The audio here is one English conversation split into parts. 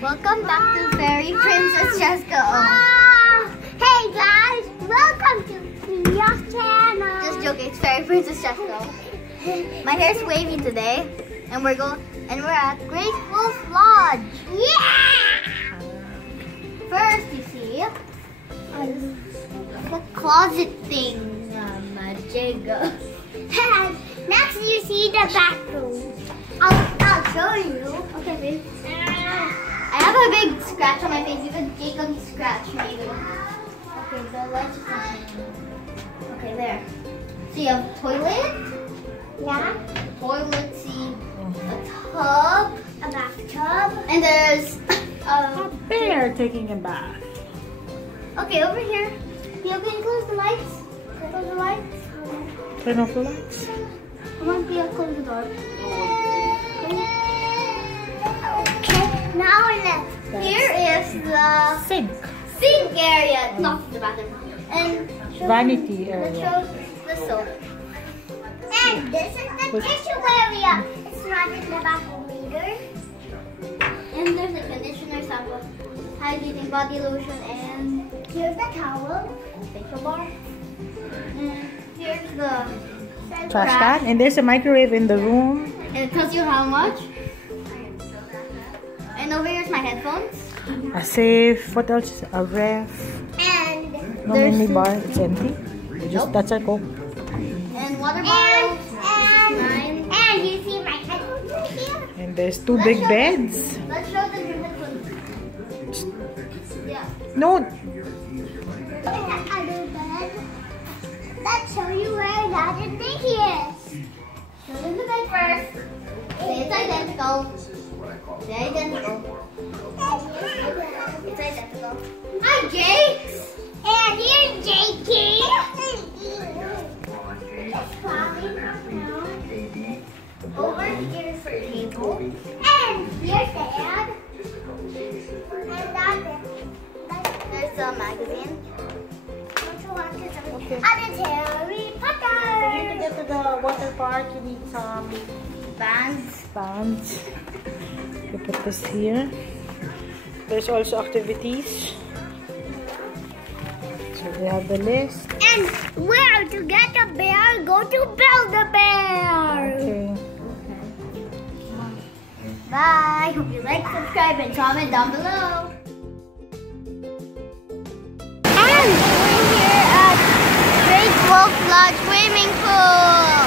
Welcome back to Fairy Princess Jessica. Hey guys, welcome to your channel. Just joking, it's Fairy Princess Jessica. My hair's wavy today, and we're at Great Wolf Lodge. Yeah! First, you see the closet thing, Jagga. And next, you see the bathroom. I'll show you. Okay, babe. I have a big scratch on my face, even Jacob's scratch, maybe. Okay, the lights is not on. Okay, there. So you have toilet. Yeah. Toilet, see a tub, A bathtub. and there's A bear taking a bath. Okay, over here. Pio, can you close the lights? Close the lights. Turn off the lights. Come on, Pio, close the door. Okay, now let's. Here is the Sink. sink area, not the bathroom, and Vanity that area. shows the soap. And this is the tissue area. It's not in the bathroom either. And there's a conditioner, sample, hydrating body lotion, and Here's the towel. facial bar. And here's the Trash can. And there's a microwave in the room. and it tells you how much. And over here's my headphones. A safe. What else? A ref. And No There's mini bar. It's empty. That's a Coke. And water bottles. and you see my headphones right here. And there's two big beds. Let's show them your headphones. Yeah. No. There's another bed. Let's show you where that is big is. Show them the bed first. Say it's identical. Say identical. It's identical. Hi, Jake. And here's Jakey. Over here's for table. And here's Dad. And that's it. There's a magazine. Don't you want to see? Okay. And it's Harry Here to Potter. get to the water park, you need some Bands. stands. You put this here. There's also activities. So we have the list. And where to get a bear, go to Build-A-Bear. Okay. Bye. Hope you like, subscribe, and comment down below. And we're here at Great Wolf Lodge Swimming Pool.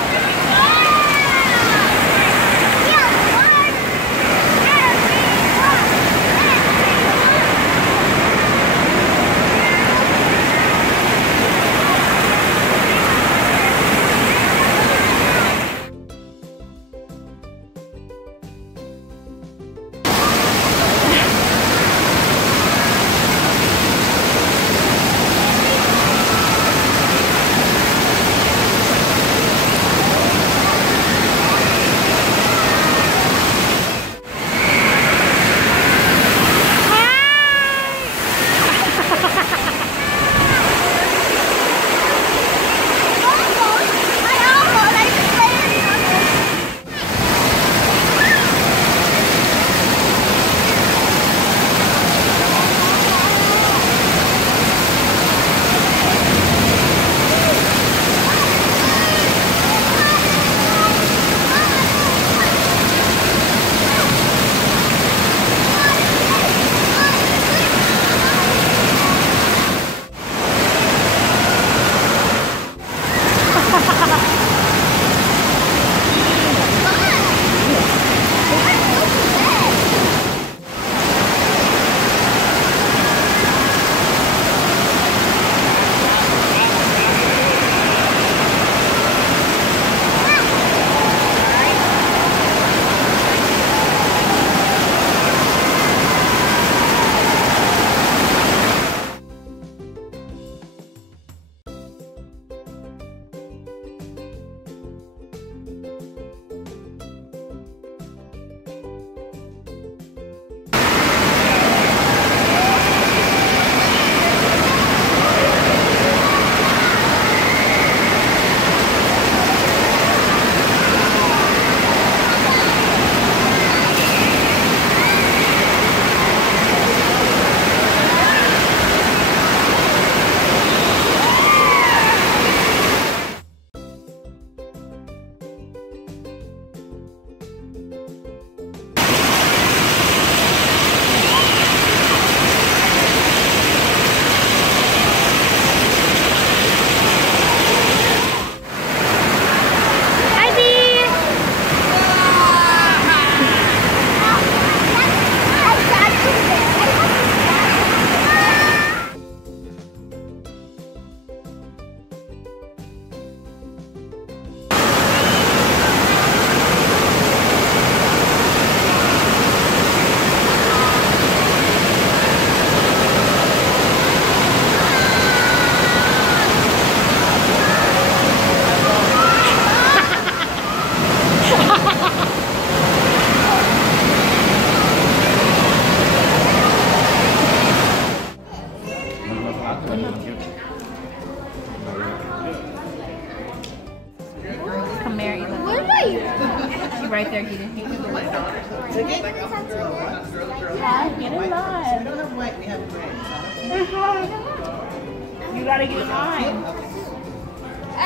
You gotta get in line.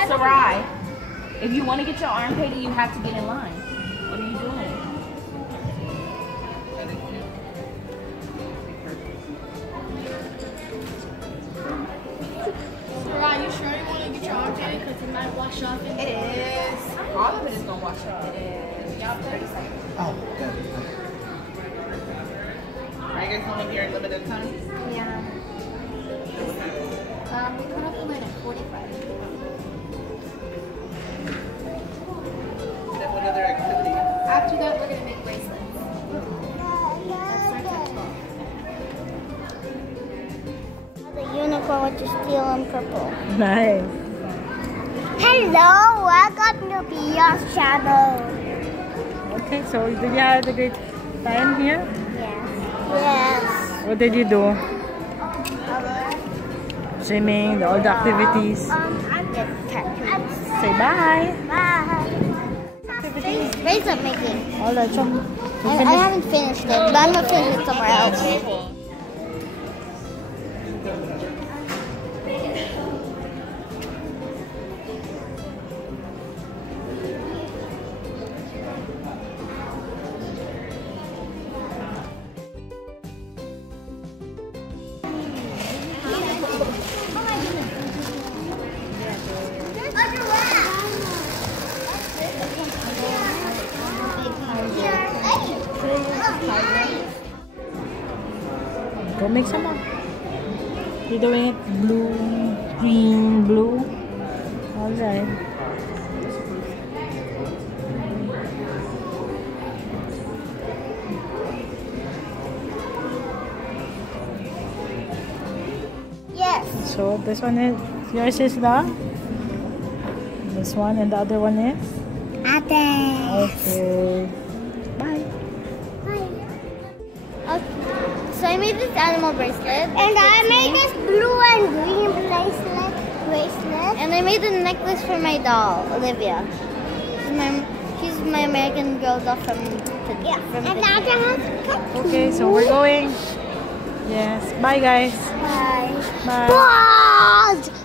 Sarai, if you want to get your arm painted, you have to get in line. What are you doing? Sarai, you sure you want to get your arm painted? Because it might wash off. It is. All of it is going to wash off. It is. Y'all 30 seconds. Oh, good. Are you guys only here a limited time? Yeah. We cut off the line at 45. Then what other activity? After that, we're gonna make bracelets. That starts at 12. The unicorn with the steel and purple. Nice. Hello, welcome to Beyond Shadow. Okay, so did you have a great time here? Yes. What did you do? Swimming, all the activities. I'm just Say bye. Bye. Bracelet making. All right, so you I finished? haven't finished it, but I'm gonna finish it somewhere else. Go make some more. You're doing it blue, green, blue. All right. Yes. So this one is yours is the this one and the other one is okay. Bye. So I made this animal bracelet. And I made this blue and green bracelet. And I made a necklace for my doll, Olivia. She's my American Girl doll from Yeah. from And Disney. now I have Okay, so we're going. Yes. Bye guys. Bye. Bye. Bye.